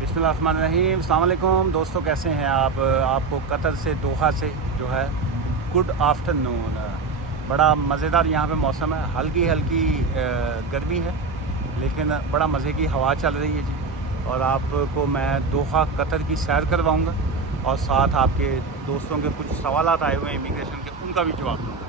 बिस्मिल्लाहिर्रहमानिर्रहीम। अस्सलाम वालेकुम दोस्तों, कैसे हैं आप? आपको कतर से दोहा से जो है गुड आफ्टरनून। बड़ा मज़ेदार यहाँ पे मौसम है, हल्की हल्की गर्मी है लेकिन बड़ा मज़े की हवा चल रही है जी। और आपको मैं दोहा कतर की सैर करवाऊँगा और साथ आपके दोस्तों के कुछ सवालात आए हुए हैं इमिग्रेशन के, उनका भी जवाब दूँगा।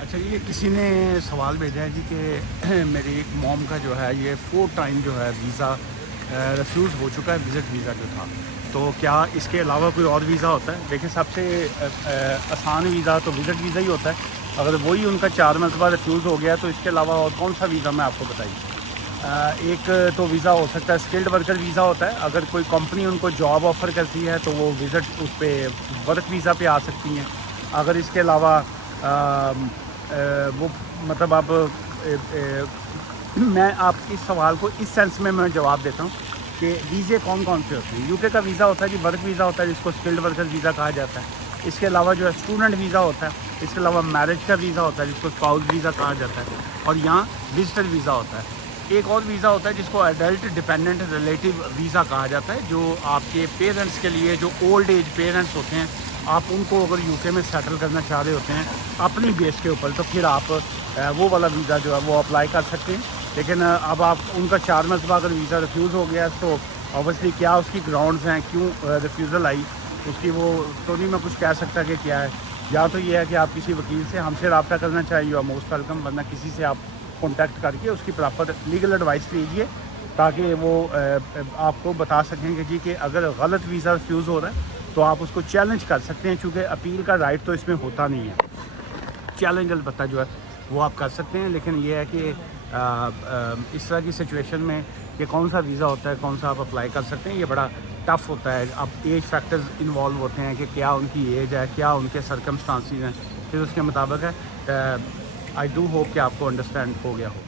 अच्छा जी, ये किसी ने सवाल भेजा है जी कि मेरी मॉम का जो है ये 4 टाइम जो है वीज़ा रिफ्यूज़ हो चुका है, विज़िट वीज़ा जो था। तो क्या इसके अलावा कोई और वीज़ा होता है? देखिए, सबसे आसान वीज़ा तो विज़िट वीज़ा ही होता है। अगर वही उनका 4 मरतबा रिफ्यूज़ हो गया तो इसके अलावा और कौन सा वीज़ा, मैं आपको बताइए। एक तो वीज़ा हो सकता है स्किल्ड वर्कर वीज़ा होता है। अगर कोई कंपनी उनको जॉब ऑफ़र करती है तो वो विज़िट उस पर वर्क वीज़ा पे आ सकती हैं। अगर इसके अलावा वो मतलब आप मैं आप इस सवाल को इस सेंस में मैं जवाब देता हूँ कि वीज़े कौन कौन से होते हैं। यूके का वीज़ा होता है जी, वर्क वीज़ा होता है जिसको स्किल्ड वर्कर वीज़ा कहा जाता है। इसके अलावा जो है स्टूडेंट वीज़ा होता है। इसके अलावा मैरिज का वीज़ा होता है जिसको स्पाउस वीज़ा कहा जाता है। और यहाँ विजिटर वीज़ा होता है। एक और वीज़ा होता है जिसको एडल्ट डिपेंडेंट रिलेटिव वीज़ा कहा जाता है, जो आपके पेरेंट्स के लिए, जो ओल्ड एज पेरेंट्स होते हैं, आप उनको अगर यूके में सेटल करना चाह रहे होते हैं अपनी बेस के ऊपर, तो फिर आप वो वाला वीज़ा जो है वो अप्लाई कर सकते हैं। लेकिन अब आप उनका 4 मरतबा अगर वीज़ा रिफ्यूज़ हो गया तो ऑब्वियसली क्या उसकी ग्राउंड्स हैं, क्यों रिफ्यूज़ल आई, उसकी वो तो नहीं मैं कुछ कह सकता कि क्या है। या तो ये है कि आप किसी वकील से हमसे रब्ता करना चाहिए, यू आर मोस्ट वेलकम, वरना किसी से आप कॉन्टैक्ट करके उसकी प्रॉपर लीगल एडवाइस लीजिए ताकि वो आपको बता सकें कि जी कि अगर गलत वीज़ा रिफ्यूज़ हो रहा है तो आप उसको चैलेंज कर सकते हैं, चूँकि अपील का राइट तो इसमें होता नहीं है। चैलेंज अलबत्ता जो है वो आप कर सकते हैं। लेकिन ये है कि इस तरह की सिचुएशन में कि कौन सा वीज़ा होता है, कौन सा आप अप्लाई कर सकते हैं, ये बड़ा टफ़ होता है। अब एज फैक्टर्स इन्वॉल्व होते हैं कि क्या उनकी एज है, क्या उनके सर्कमस्टांसिस हैं, फिर उसके मुताबिक है। आई डू होप कि आपको अंडरस्टैंड हो गया हो।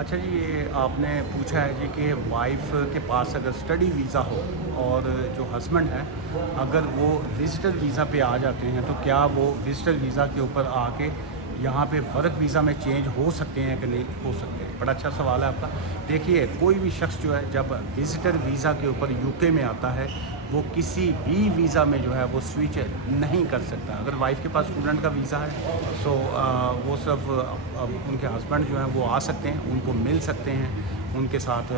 अच्छा जी, ये आपने पूछा है जी कि वाइफ के पास अगर स्टडी वीज़ा हो और जो हस्बैंड है अगर वो विज़िटर वीज़ा पे आ जाते हैं तो क्या वो विज़िटर वीज़ा के ऊपर आके यहाँ पे वर्क वीज़ा में चेंज हो सकते हैं कि नहीं हो सकते हैं? बड़ा अच्छा सवाल है आपका। देखिए, कोई भी शख्स जो है जब विज़िटर वीज़ा के ऊपर यूके में आता है वो किसी भी वीज़ा में जो है वो स्विच नहीं कर सकता। अगर वाइफ के पास स्टूडेंट का वीज़ा है तो वो सिर्फ उनके हस्बैंड जो हैं वो आ सकते हैं, उनको मिल सकते हैं, उनके साथ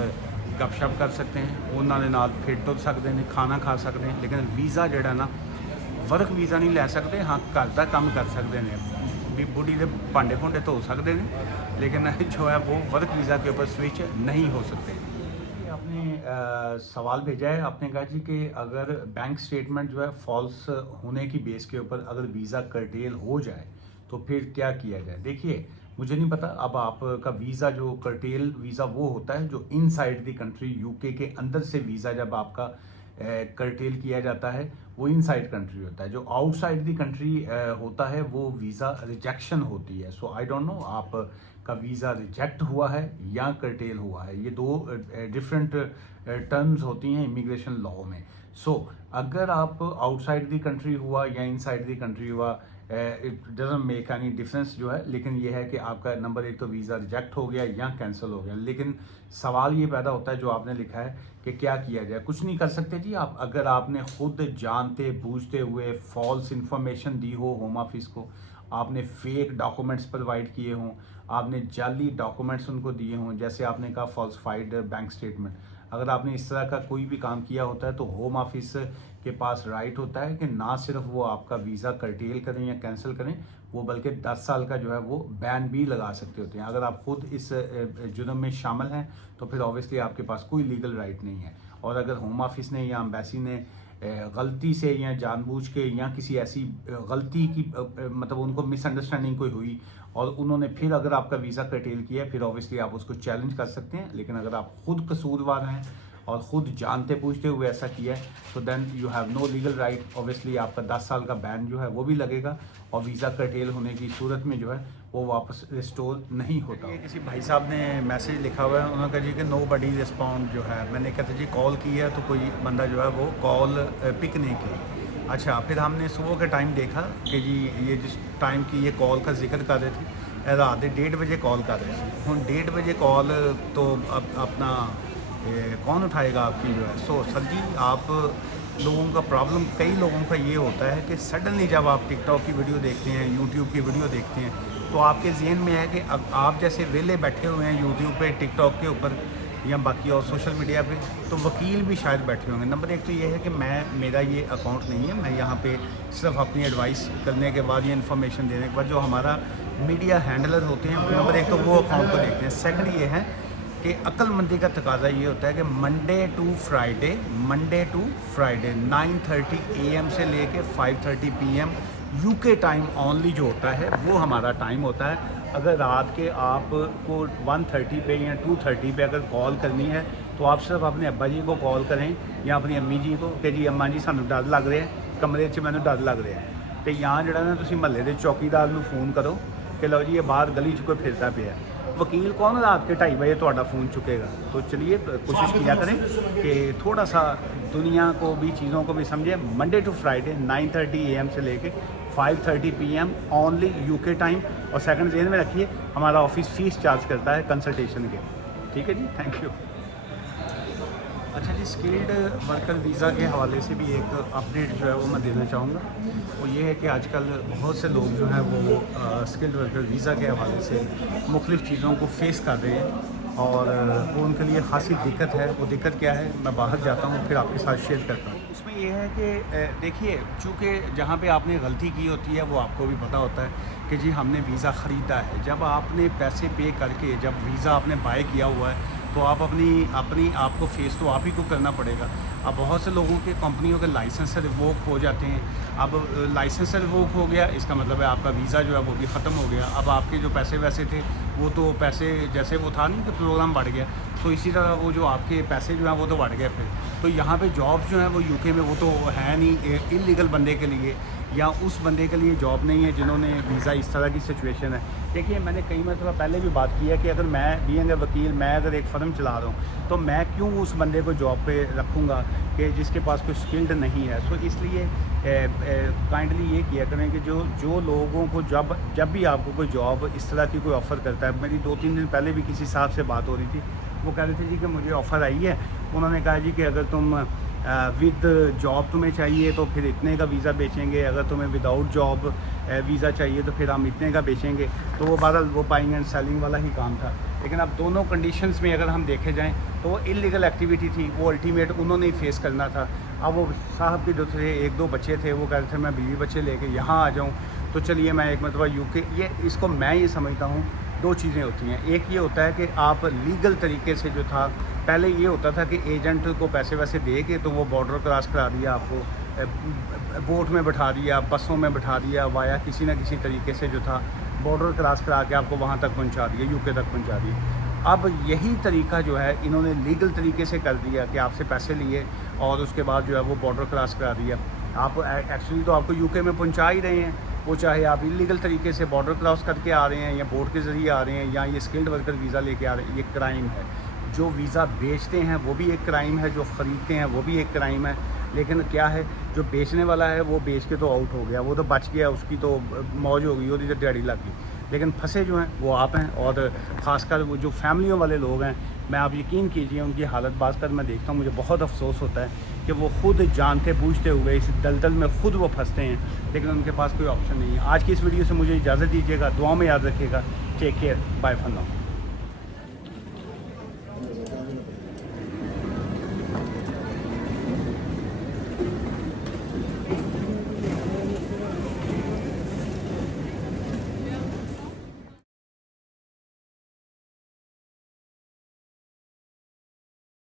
गपशप कर सकते हैं, उन्होंने नाल फिर तुर सकते हैं, खाना खा सकते हैं। लेकिन वीज़ा जोड़ा ना वर्क वीज़ा नहीं लै सकते। हाँ, घर का काम कर सकते हैं, भी बुढ़ी के भांडे भूंडे धो सकते हैं, लेकिन जो है वो वर्क वीज़ा के ऊपर स्विच नहीं हो सकते। ये आपने सवाल भेजा है, आपने कहा जी कि अगर बैंक स्टेटमेंट जो है फॉल्स होने की बेस के ऊपर अगर वीज़ा कर्टेल हो जाए तो फिर क्या किया जाए। देखिए, मुझे नहीं पता। अब आपका वीज़ा जो कर्टेल वीज़ा वो होता है जो इनसाइड द कंट्री यूके के अंदर से वीज़ा जब आपका कर्टेल किया जाता है वो इनसाइड कंट्री होता है। जो आउटसाइड द कंट्री होता है वो वीज़ा रिजेक्शन होती है। सो आई डोंट नो आप का वीज़ा रिजेक्ट हुआ है या कर्टेल हुआ है, ये दो डिफरेंट टर्म्स होती हैं इमिग्रेशन लॉ में। सो अगर आप आउटसाइड द कंट्री हुआ या इनसाइड द कंट्री हुआ, it doesn't make any difference जो है। लेकिन ये है कि आपका नंबर एक तो वीज़ा रिजेक्ट हो गया या कैंसिल हो गया। लेकिन सवाल ये पैदा होता है जो आपने लिखा है कि क्या किया जाए। कुछ नहीं कर सकते जी आप। अगर आपने खुद जानते बूझते हुए फॉल्स इंफॉर्मेशन दी हो होम ऑफिस को, आपने फेक डॉक्यूमेंट्स प्रोवाइड किए हों, आपने जाली डॉक्यूमेंट्स उनको दिए हों, जैसे आपने कहा फॉल्सिफाइड बैंक स्टेटमेंट, अगर आपने इस तरह का कोई भी काम किया होता है तो होम ऑफिस के पास राइट होता है कि ना सिर्फ वो आपका वीज़ा कर्टेल करें या कैंसिल करें, वो बल्कि 10 साल का जो है वो बैन भी लगा सकते होते हैं। अगर आप खुद इस जुर्म में शामिल हैं तो फिर ऑब्वियसली आपके पास कोई लीगल राइट नहीं है। और अगर होम ऑफिस ने या एम्बेसी ने गलती से या जानबूझ के या किसी ऐसी गलती की मतलब उनको मिसअंडरस्टैंडिंग कोई हुई और उन्होंने फिर अगर आपका वीज़ा कर्टेल किया, फिर ऑब्वियसली आप उसको चैलेंज कर सकते हैं। लेकिन अगर आप खुद कसूरवार हैं और ख़ुद जानते पूछते हुए ऐसा किया है तो then you have no legal right. Obviously आपका 10 साल का बैन जो है वो भी लगेगा और वीज़ा कर्टेल होने की सूरत में जो है वो वापस रिस्टोर नहीं होता। ये किसी भाई साहब ने मैसेज लिखा हुआ है, उन्होंने कहा जी कि नो बडी रिस्पॉन्ड जो है, मैंने कहते जी कॉल की है तो कोई बंदा जो है वो कॉल पिक नहीं की। अच्छा, फिर हमने सुबह के टाइम देखा कि जी ये जिस टाइम की ये कॉल का जिक्र कर रहे थे रात 1:30 बजे कॉल कर रहे थे। हम 1:30 बजे कॉल तो अब अपना कौन उठाएगा आपकी जो है। सो सर जी, आप लोगों का प्रॉब्लम कई लोगों का ये होता है कि सडनली जब आप टिकटॉक की वीडियो देखते हैं, यूट्यूब की वीडियो देखते हैं तो आपके जहन में है कि अब आप जैसे वेले बैठे हुए हैं यूट्यूब पे, टिकटॉक के ऊपर या बाकी और सोशल मीडिया पे, तो वकील भी शायद बैठे होंगे। नंबर एक तो ये है कि मेरा ये अकाउंट नहीं है, मैं यहाँ पे सिर्फ अपनी एडवाइस करने के बाद या इन्फॉर्मेशन देने के बाद जो हमारा मीडिया हैंडलर होते हैं नंबर एक तो वो अकाउंट को देखते हैं। सेकंड ये है कि अक्लमंदी का तकाजा ये होता है कि मंडे टू फ्राइडे 9:30 AM से लेके 5:30 PM UK टाइम ऑनली जो होता है वो हमारा टाइम होता है। अगर रात के आपको 1:30 पे या 2:30 पे अगर कॉल करनी है तो आप सिर्फ अपने अब्बा जी को कॉल करें या अपनी अम्मी जी को कि जी अम्मा जी सानू डर लग रहा है, कमरे 'ਚ मैनू डर लग रहा है। तो यहाँ जो ना तुसीं महल्ले के चौकीदार नूं फ़ोन करो कि लो जी ये बाहर गली 'ਚ कोई फिरता पिया। वकील कौन रात के 2:30 बजे थोड़ा फ़ोन चुकेगा। तो चलिए कोशिश किया करें कि थोड़ा सा दुनिया को भी चीज़ों को भी समझें। मंडे टू फ्राइडे 9:30 AM से लेके 5:30 PM ओनली UK टाइम। और सेकंड जेन में रखिए हमारा ऑफिस फ़ीस चार्ज करता है कंसल्टेशन के। ठीक है जी, थैंक यू। अच्छा जी, स्किल्ड वर्कर वीज़ा के हवाले से भी एक अपडेट जो है वो मैं देना चाहूँगा। वो ये है कि आजकल बहुत से लोग जो हैं वो स्किल्ड वर्कर वीज़ा के हवाले से मुख्तलिफ़ चीज़ों को फेस कर रहे हैं और वो उनके लिए खासी दिक्कत है। वो दिक्कत क्या है, मैं बाहर जाता हूँ फिर आपके साथ शेयर करता हूँ। उसमें ये है कि देखिए, चूँकि जहाँ पे आपने गलती की होती है वो आपको भी पता होता है कि जी हमने वीज़ा ख़रीदा है। जब आपने पैसे पे करके जब वीज़ा आपने बाय किया हुआ है तो आप अपनी आपको फेस तो आप ही को करना पड़ेगा। अब बहुत से लोगों के कंपनियों के लाइसेंस रिवोक हो जाते हैं। अब लाइसेंस रिवोक हो गया, इसका मतलब है आपका वीज़ा जो है वो भी ख़त्म हो गया। अब आपके जो पैसे वैसे थे वो तो पैसे जैसे वो था नहीं कि प्रोग्राम बढ़ गया, तो इसी तरह वो जो आपके पैसे जो हैं वो तो बढ़ गए फिर। तो यहाँ पे जॉब्स जो हैं वो UK में वो तो है नहीं इलीगल बंदे के लिए या उस बंदे के लिए जॉब नहीं है जिन्होंने वीज़ा इस तरह की सिचुएशन है। देखिए, मैंने कई मरतबा पहले भी बात की है कि अगर मैं बीइंग ए वकील, मैं अगर एक फ़र्म चला रहा हूँ तो मैं क्यों उस बंदे को जॉब पे रखूँगा कि जिसके पास कोई स्किल्ड नहीं है। सो इसलिए काइंडली ये किया करें कि जो लोगों को जब भी आपको कोई जॉब इस तरह की कोई ऑफ़र करता है। मेरी 2-3 दिन पहले भी किसी साहब से बात हो रही थी, वो कह रहे थे जी कि मुझे ऑफ़र आई है। उन्होंने कहा जी कि अगर तुम विद जॉब तुम्हें चाहिए तो फिर इतने का वीज़ा बेचेंगे, अगर तुम्हें विदाउट जॉब वीज़ा चाहिए तो फिर हम इतने का बेचेंगे। तो वो बहरहाल वो बाइंग एंड सेलिंग वाला ही काम था। लेकिन अब दोनों कंडीशंस में अगर हम देखे जाएं तो वो इलीगल एक्टिविटी थी, वो अल्टीमेट उन्होंने ही फेस करना था। अब वो साहब के जो थे 1-2 बच्चे थे, वो कह रहे थे मैं बीवी बच्चे लेके यहाँ आ जाऊँ। तो चलिए मैं एक मतलब UK ये इसको मैं ये समझता हूँ 2 चीज़ें होती हैं। एक ये होता है कि आप लीगल तरीके से जो था, पहले ये होता था कि एजेंट को पैसे वैसे दे के तो वो बॉर्डर क्रॉस करा दिया, आपको बोट में बैठा दिया, बसों में बैठा दिया, वाया किसी न किसी तरीके से जो था बॉर्डर क्रॉस करा के आपको वहाँ तक पहुँचा दिया, UK तक पहुँचा दिया। अब यही तरीका जो है इन्होंने लीगल तरीके से कर दिया कि आपसे पैसे लिए और उसके बाद जो है वो बॉर्डर क्रॉस करा दिया। आप एक्चुअली तो आपको UK में पहुँचा ही रहे हैं, वो चाहे आप इलीगल तरीके से बॉर्डर क्रॉस करके आ रहे हैं या बोट के ज़रिए आ रहे हैं या ये स्किल्ड वर्कर वीज़ा लेके आ रहे हैं, ये क्राइम है। जो वीज़ा बेचते हैं वो भी एक क्राइम है, जो ख़रीदते हैं वो भी एक क्राइम है। लेकिन क्या है, जो बेचने वाला है वो बेच के तो आउट हो गया, वो तो बच गया, उसकी तो मौज हो गई, उसकी तो दिहाड़ी लग गई। लेकिन फंसे जो हैं वो आप हैं। और ख़ासकर वो जो फैमिलियों वाले लोग हैं, मैं आप यकीन कीजिए उनकी हालत बाज़ कर मैं देखता हूँ, मुझे बहुत अफसोस होता है कि वो खुद जानते बूझते हुए इस दलदल में खुद वो फंसते हैं, लेकिन उनके पास कोई ऑप्शन नहीं है। आज की इस वीडियो से मुझे इजाज़त दीजिएगा, दुआ में याद रखिएगा। Take care, bye for now.